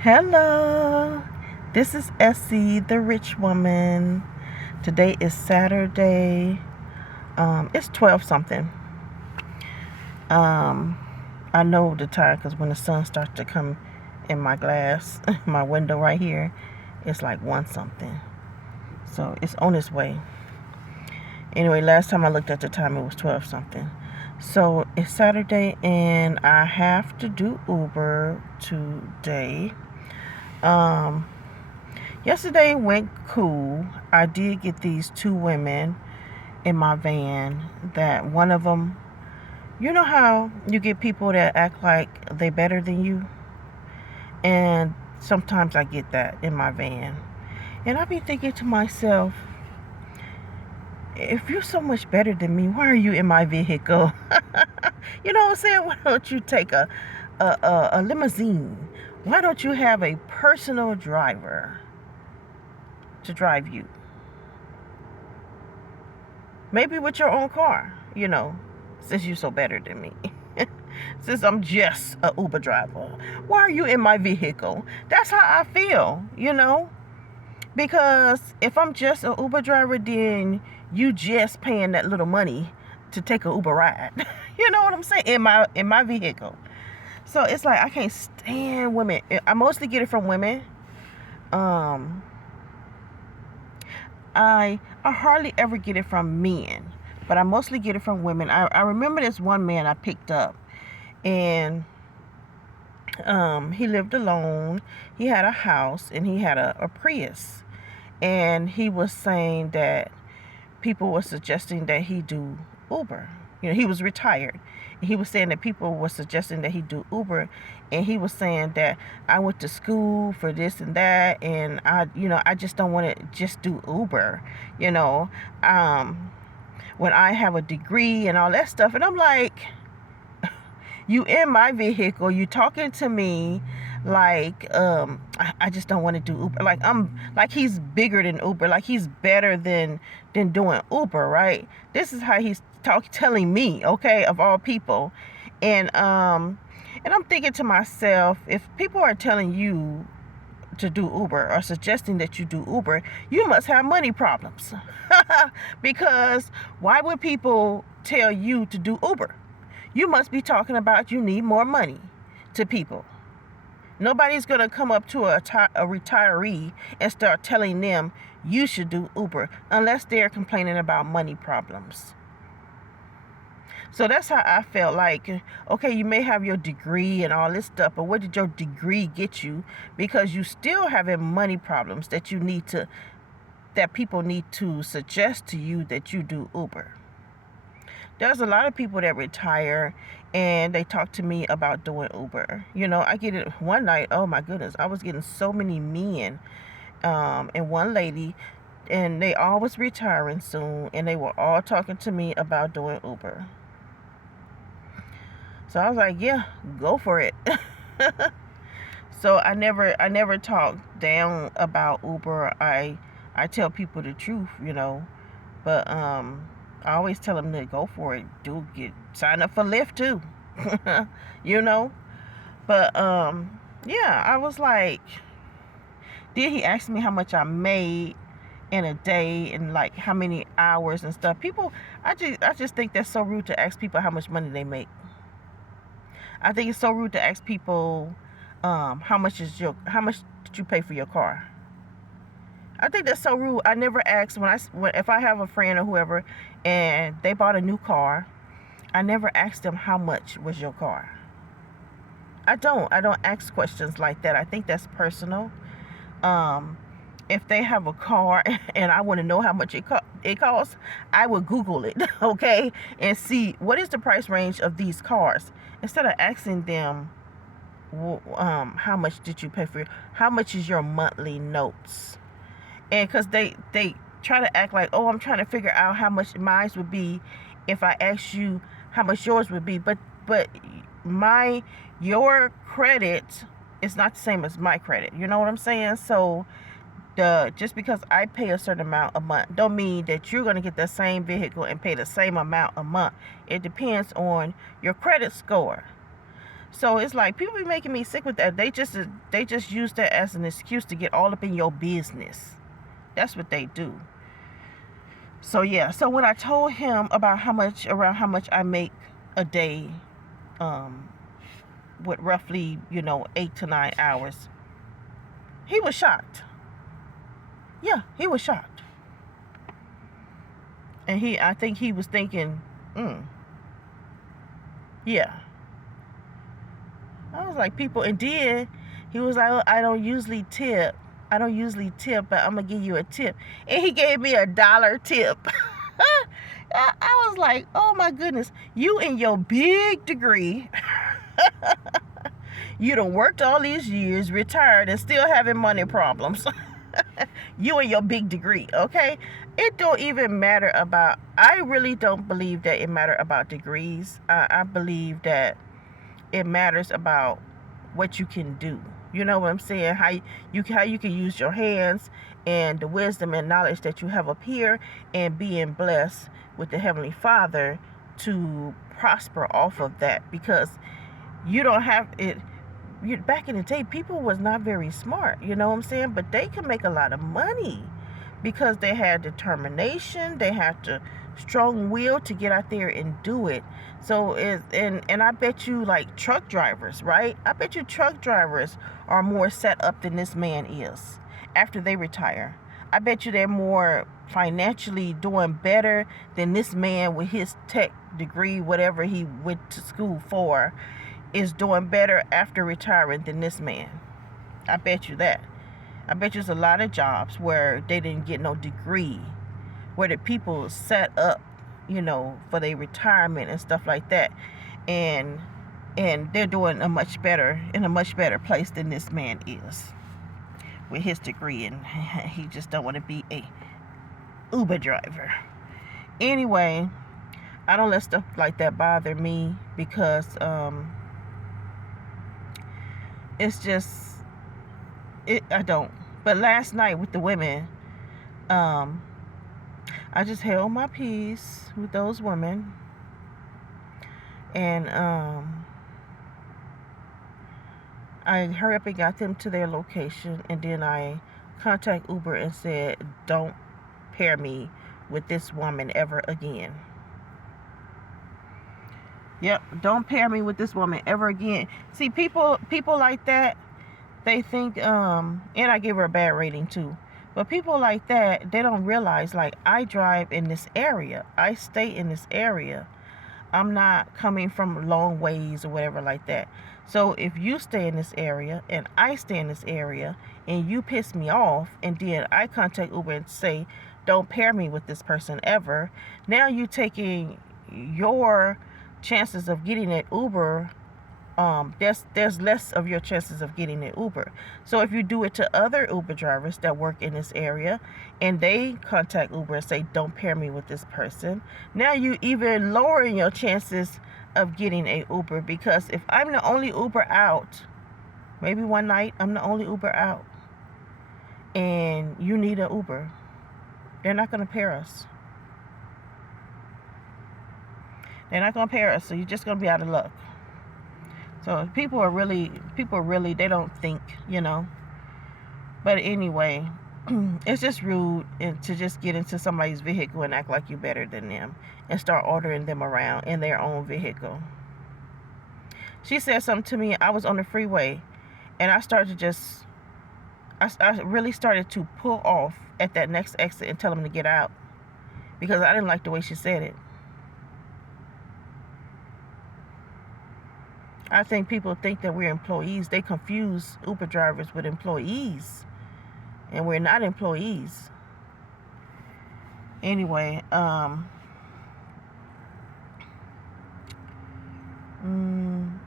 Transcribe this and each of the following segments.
Hello, this is Essie, the rich woman. Today is Saturday. It's 12 something. Um, I know the time because when the sun starts to come in my glass, my window right here, it's like 1 something. So it's on its way. Anyway, last time I looked at the time, it was 12 something. So it's Saturday and I have to do Uber today. Um, Yesterday went cool. I did get these two women in my van that one of them, you know how you get people that act like they better than you? And sometimes I get that in my van. And I be thinking to myself, if you're so much better than me, why are you in my vehicle? You know what I'm saying? Why don't you take a limousine? Why don't you have a personal driver to drive you? Maybe with your own car, since you're so better than me. Since I'm just a Uber driver. Why are you in my vehicle? That's how I feel. Because if I'm just an Uber driver, then you just paying that little money to take a Uber ride. You know what I'm saying? In my vehicle. So it's like I can't stand women. I mostly get it from women. Um I hardly ever get it from men, but I mostly get it from women. I remember this one man I picked up, and he lived alone. He had a house and he had a Prius, and he was saying that people were suggesting that he do Uber. He was retired. He was saying that people were suggesting that he do Uber, and he was saying that I went to school for this and that, and I just don't want to just do Uber, you know, when I have a degree and all that stuff. And I'm like, you in my vehicle, you talking to me like I just don't want to do Uber. Like I'm like he's bigger than Uber, like he's better than doing Uber, right? This is how he's telling me, okay, of all people. And I'm thinking to myself, if people are telling you to do Uber or suggesting that you do Uber, you must have money problems. Because why would people tell you to do Uber? You must be talking about you need more money to people. Nobody's going to come up to a retiree and start telling them you should do Uber unless they're complaining about money problems. So that's how I felt like, okay, you may have your degree and all this stuff, but what did your degree get you? Because you still having money problems that people need to suggest to you that you do Uber. There's a lot of people that retire and they talk to me about doing Uber. I get it one night. Oh my goodness. I was getting so many men and one lady, and they all was retiring soon, and they were all talking to me about doing Uber. So I was like, yeah, go for it. So I never talk down about Uber. I tell people the truth. But I always tell them to go for it. Sign up for Lyft too. you know. But yeah, I was like, then he asked me how much I made in a day and like how many hours and stuff. I just think that's so rude to ask people how much money they make. I think it's so rude to ask people how much did you pay for your car? I think that's so rude. I never ask if I have a friend or whoever and they bought a new car, I never ask them how much was your car. I don't ask questions like that. I think that's personal. If they have a car and I want to know how much it costs, I will Google it, okay, and see what is the price range of these cars instead of asking them, how much did you pay for? How much is your monthly notes? And because they try to act like, oh, I'm trying to figure out how much mine would be if I asked you how much yours would be, but your credit is not the same as my credit. You know what I'm saying? So just because I pay a certain amount a month don't mean that you're going to get the same vehicle and pay the same amount a month. It depends on your credit score. So it's like people be making me sick with that. They just use that as an excuse to get all up in your business. That's what they do. So yeah, so when I told him about how much I make a day, um, with roughly, 8 to 9 hours, he was shocked. Yeah, he was shocked. And I think he was thinking, yeah. I was like, people, and then he was like, I don't usually tip, but I'm going to give you a tip. And he gave me $1 tip. I was like, oh my goodness, you and your big degree, you done worked all these years, retired, and still having money problems. You and your big degree, okay? It don't even matter about, I really don't believe that it matter about degrees. I believe that it matters about what you can do. You know what I'm saying? How you can use your hands and the wisdom and knowledge that you have up here, and being blessed with the Heavenly Father to prosper off of that. Because you don't have it. Back in the day, people was not very smart, you know what I'm saying? But they can make a lot of money because they had determination, they had the strong will to get out there and do it. So and I bet you, like, truck drivers, right? I bet you truck drivers are more set up than this man is after they retire. I bet you they're more financially doing better than this man with his tech degree, whatever he went to school for, is doing better after retiring than this man. I bet you that. I bet you there's a lot of jobs where they didn't get no degree, where the people set up, for their retirement and stuff like that, and they're doing in a much better place than this man is with his degree, and he just don't want to be a Uber driver. Anyway, I don't let stuff like that bother me, because it's just, I don't. But last night with the women, I just held my peace with those women, and I hurried up and got them to their location, and then I contacted Uber and said, don't pair me with this woman ever again. Yep, don't pair me with this woman ever again. See, people like that, they think, and I gave her a bad rating too. But people like that, they don't realize, like, I drive in this area. I stay in this area. I'm not coming from long ways or whatever like that. So if you stay in this area and I stay in this area and you piss me off, and then I contact Uber and say, don't pair me with this person ever, now you taking your chances of getting an Uber, there's less of your chances of getting an Uber. So if you do it to other Uber drivers that work in this area, and they contact Uber and say, don't pair me with this person, now you even lowering your chances of getting a Uber. Because if I'm the only Uber out, maybe one night I'm the only Uber out, and you need an Uber, they're not going to pair us. They're not going to pair us, so you're just going to be out of luck. So people really, they don't think, But anyway, it's just rude to just get into somebody's vehicle and act like you're better than them and start ordering them around in their own vehicle. She said something to me. I was on the freeway, and I really started to pull off at that next exit and tell them to get out, because I didn't like the way she said it. I think people think that we're employees. They confuse Uber drivers with employees, and we're not employees. Anyway,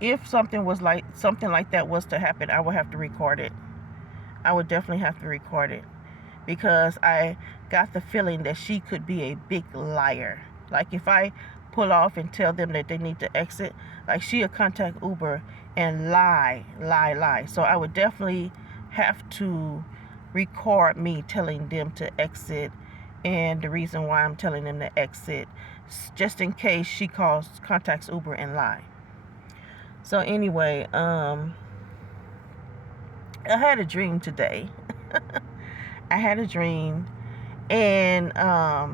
if something like that was to happen, I would have to record it. I would definitely have to record it, because I got the feeling that she could be a big liar. Like, if I pull off and tell them that they need to exit, like, she'll contact Uber and lie. So I would definitely have to record me telling them to exit, and the reason why I'm telling them to exit, just in case she contacts Uber and lie. So anyway, I had a dream today. I had a dream, and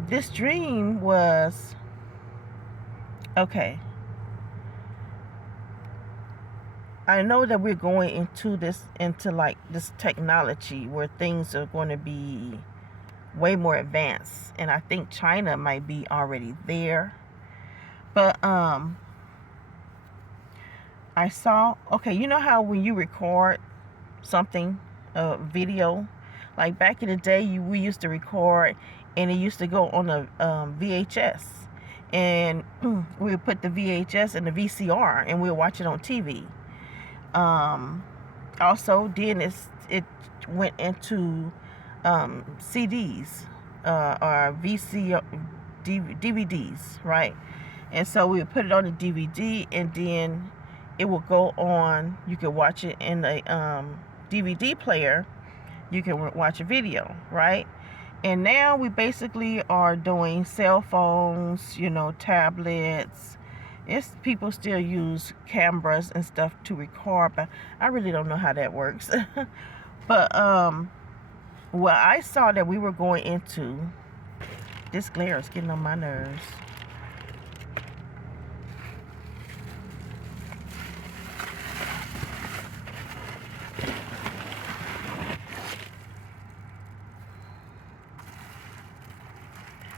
this dream was okay. I know that we're going into like this technology where things are going to be way more advanced, and I think China might be already there. But I saw, okay, you know how when you record something, a video, like back in the day, we used to record, and it used to go on a VHS, and we would put the VHS in the VCR, and we would watch it on TV. Also, then it went into CDs or DVDs, right? And so we would put it on the DVD, and then it would go on. You could watch it in a DVD player. You can watch a video, right? And now we basically are doing cell phones, tablets. It's people still use cameras and stuff to record, but I really don't know how that works. But well, I saw that we were going into this glare is getting on my nerves.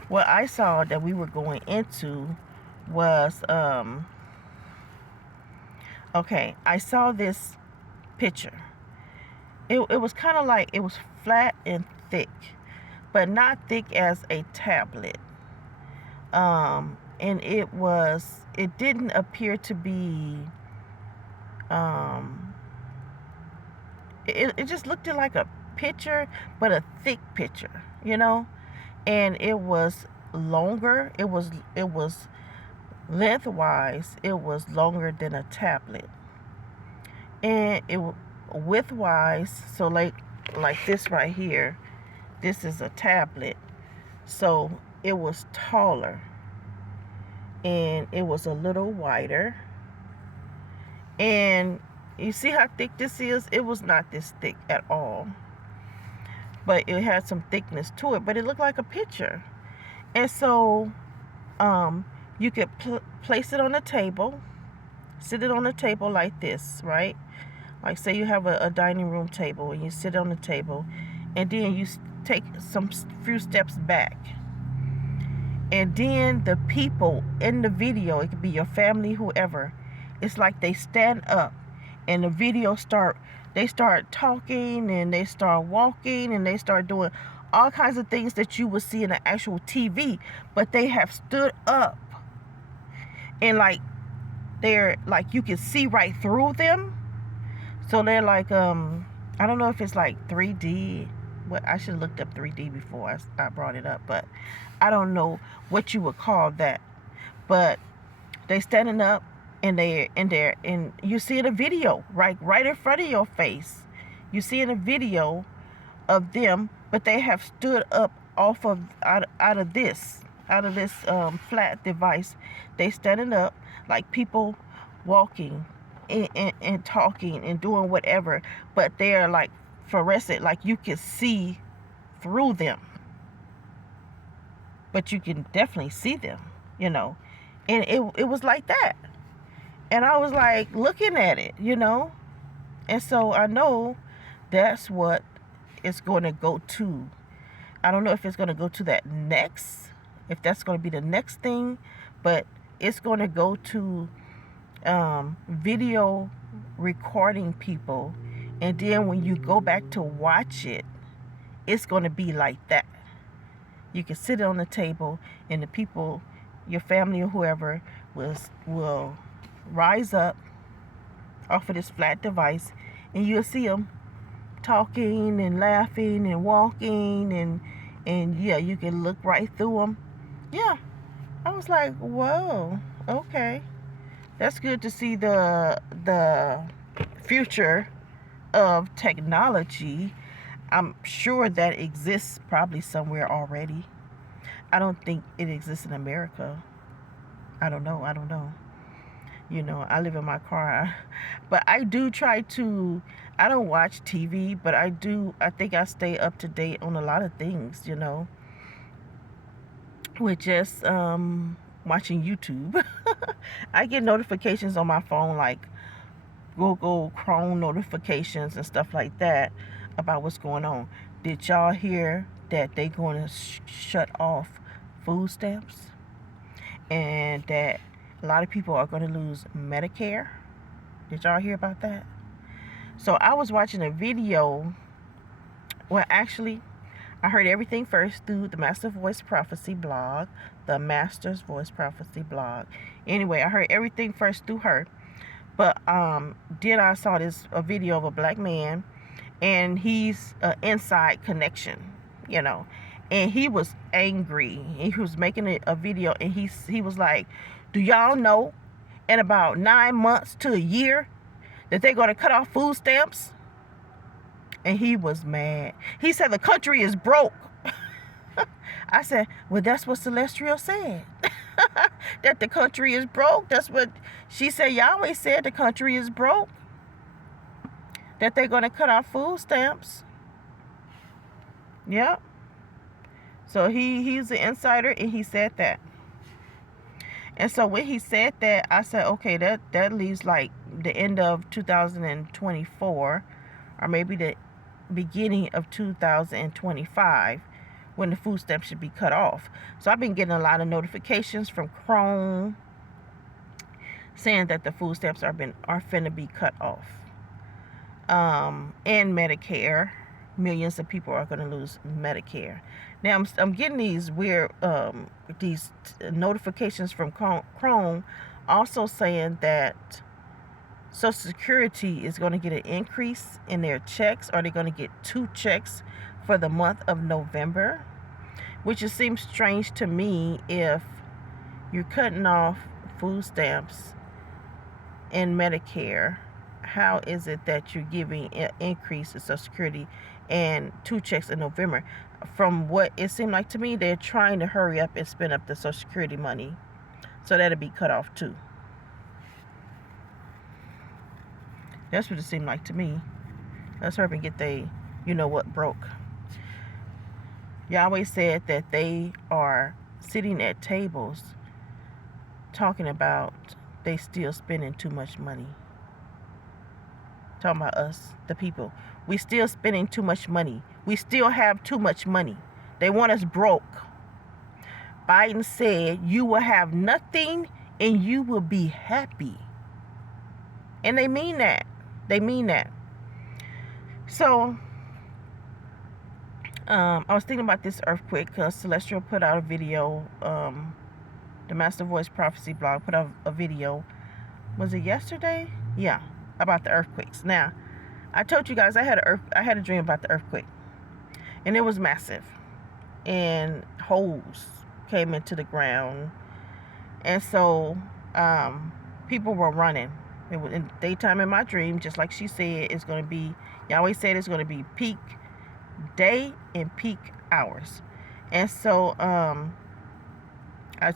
What I saw that we were going into was okay, I saw this picture. It was kind of like, it was flat and thick, but not thick as a tablet. And it didn't appear to be it just looked like a picture, but a thick picture, and it was longer. It was lengthwise, it was longer than a tablet, and it widthwise, so like this right here, this is a tablet, so it was taller, and it was a little wider. And you see how thick this is? It was not this thick at all, but it had some thickness to it, but it looked like a picture. And so you could place it on a table, sit it on a table like this, right? Like, say you have a dining room table, and you sit on the table, and then you take some few steps back, and then the people in the video, it could be your family, whoever, it's like they stand up, and the video they start talking, and they start walking, and they start doing all kinds of things that you would see in an actual TV, but they have stood up, and like they're like, you can see right through them. So they're like, I don't know if it's like 3D. Well, I should have looked up 3D before I brought it up, but I don't know what you would call that. But they standing up, and and you see in a video, right in front of your face. You see in a video of them, but they have stood up off of out of this flat device. They standing up like people walking and talking and doing whatever, but they're like fluorescent, like you can see through them, but you can definitely see them, and it was like that. And I was like looking at it, and so I know that's what it's going to go to. I don't know if it's going to go to that next, if that's going to be the next thing, but it's going to go to video recording people, and then when you go back to watch it, it's going to be like that. You can sit on the table, and the people, your family or whoever, will rise up off of this flat device, and you'll see them talking and laughing and walking, and yeah, you can look right through them. Yeah, I was like, whoa, okay. That's good to see the future of technology. I'm sure that exists probably somewhere already. I don't think it exists in America. I don't know. You know, I live in my car. But I do try to, I don't watch TV, but I think I stay up to date on a lot of things, you know, with just watching YouTube. I get notifications on my phone, like Google Chrome notifications and stuff like that about what's going on. Did y'all hear that they going to shut off food stamps? And that a lot of people are going to lose Medicare? Did y'all hear about that? So I was watching a video. Well, actually, I heard everything first through the Master Voice Prophecy blog. The Master's Voice Prophecy blog. Anyway, I heard everything first through her. But then I saw a video of a black man, and he's Inside Connection, you know. And he was angry. He was making a video, and he was like, do y'all know in about 9 months to a year that they're going to cut off food stamps? And he was mad. He said the country is broke. I said, well, that's what Celestial said. That the country is broke. That's what she said. Yahweh said the country is broke. That they're going to cut off food stamps. Yep. So he's an insider, and he said that. And so when he said that, I said, okay, that leaves like the end of 2024, or maybe the beginning of 2025, when the food stamps should be cut off. So I've been getting a lot of notifications from Chrome saying that the food stamps are finna be cut off. And Medicare, millions of people are going to lose Medicare. Now I'm getting these weird these notifications from Chrome also saying that Social Security is going to get an increase in their checks, or they're going to get 2 checks for the month of November, which it seems strange to me. If you're cutting off food stamps and Medicare, how is it that you're giving an increase in Social Security and 2 checks in November? From what it seemed like to me, they're trying to hurry up and spend up the Social Security money, so that'll be cut off too. That's what it seemed like to me. Let's hurry up and get they, you know what, broke. Yahweh said that they are sitting at tables talking about they still spending too much money. Talking about us, the people. We still spending too much money. We still have too much money. They want us broke. Biden said you will have nothing and you will be happy. And they mean that. They mean that. So, I was thinking about this earthquake because Celestial put out a video. The Master Voice Prophecy blog put out a video. Was it yesterday? Yeah, about the earthquakes. Now, I told you guys I had a dream about the earthquake, and it was massive, and holes came into the ground, and so people were running. It was in daytime in my dream, just like she said. It's going to be, Yahweh said it's going to be peak day and peak hours. And so I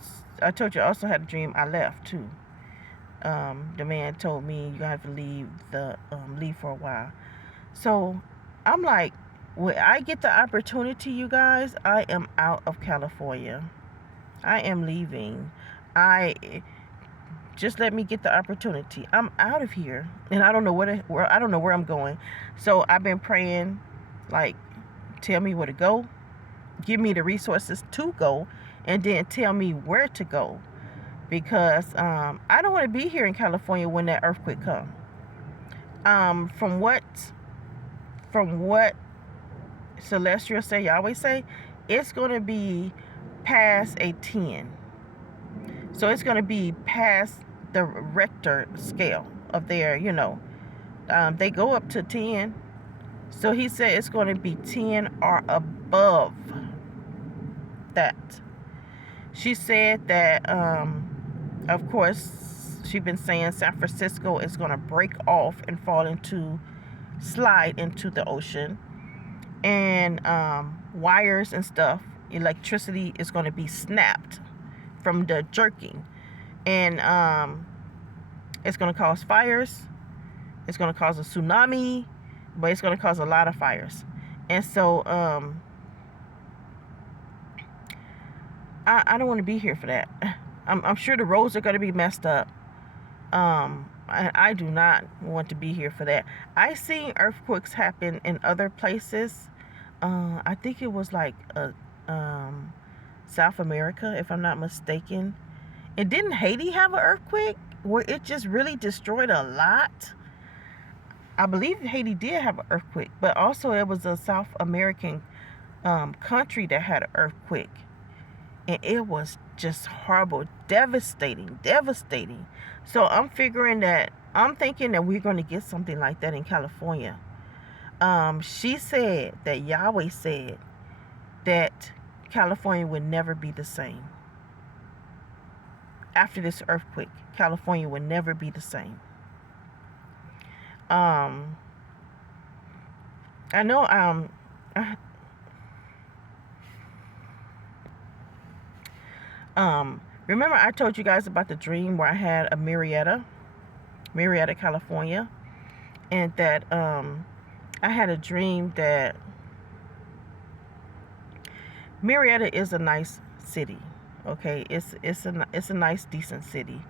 told you I also had a dream I left too. The man told me you have to leave for a while. So I'm like, when I get the opportunity, you guys, I am out of California. I am leaving. Just let me get the opportunity. I'm out of here, and I don't know I don't know where I'm going. So I've been praying, like, tell me where to go, give me the resources to go, and then tell me where to go, because I don't want to be here in California when that earthquake comes. From what Celestial say, Yahweh say, it's going to be past a 10. So it's going to be past the Richter scale of their, they go up to 10. So he said it's going to be 10 or above that. She said that, of course, she's been saying San Francisco is going to break off and slide into the ocean. And wires and stuff, electricity is going to be snapped from the jerking. And It's going to cause fires. It's going to cause a tsunami, but it's going to cause a lot of fires. And so I don't want to be here for that. I'm sure the roads are going to be messed up. I do not want to be here for that. I seen earthquakes happen in other places. I think it was like South America, if I'm not mistaken. And didn't Haiti have an earthquake where it just really destroyed a lot? I believe Haiti did have an earthquake, but also it was a South American country that had an earthquake. And it was just horrible, devastating. So I'm thinking that we're going to get something like that in California. She said that Yahweh said that California would never be the same. After this earthquake, California would never be the same. I know remember I told you guys about the dream where I had a Marietta, California, and that I had a dream that Marietta is a nice city. Okay, it's a nice, decent city.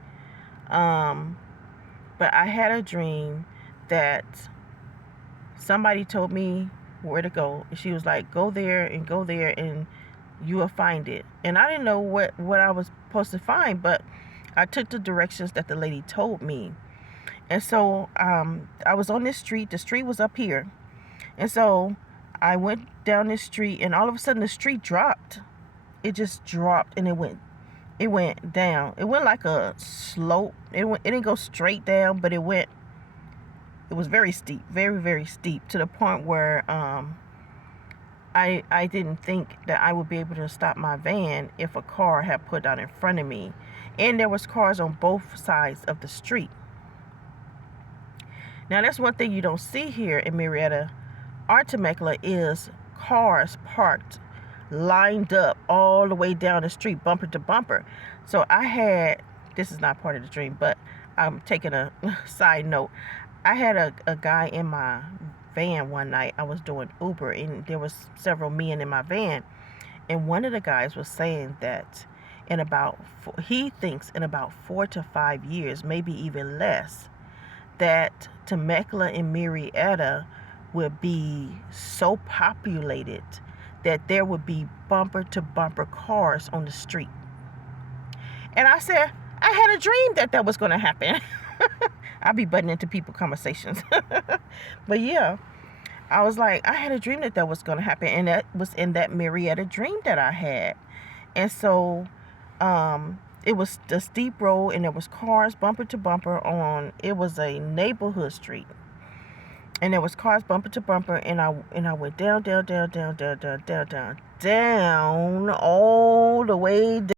But I had a dream that somebody told me where to go. She was like, go there and you will find it. And I didn't know what I was supposed to find, but I took the directions that the lady told me. And so I was on this street. The street was up here. And so I went down this street, and all of a sudden the street dropped. It just dropped, and it went down. It went like a slope. It didn't go straight down, but it was very steep, very, very steep, to the point where I didn't think that I would be able to stop my van if a car had put out in front of me. And there was cars on both sides of the street. Now, that's one thing you don't see here in Marietta or Temecula is cars parked, lined up all the way down the street, bumper to bumper. So this is not part of the dream, but I'm taking a side note. I had a guy in my van one night. I was doing Uber, and there was several men in my van, and one of the guys was saying that he thinks in about 4 to 5 years, maybe even less, that Temecula and Marietta would be so populated that there would be bumper to bumper cars on the street. And I said, I had a dream that was going to happen. I'll be butting into people's conversations. But yeah, I was like, I had a dream that was going to happen. And that was in that Marietta dream that I had. And so it was the steep road, and there was cars bumper to bumper it was a neighborhood street. And there was cars bumper to bumper, and I went down all the way down.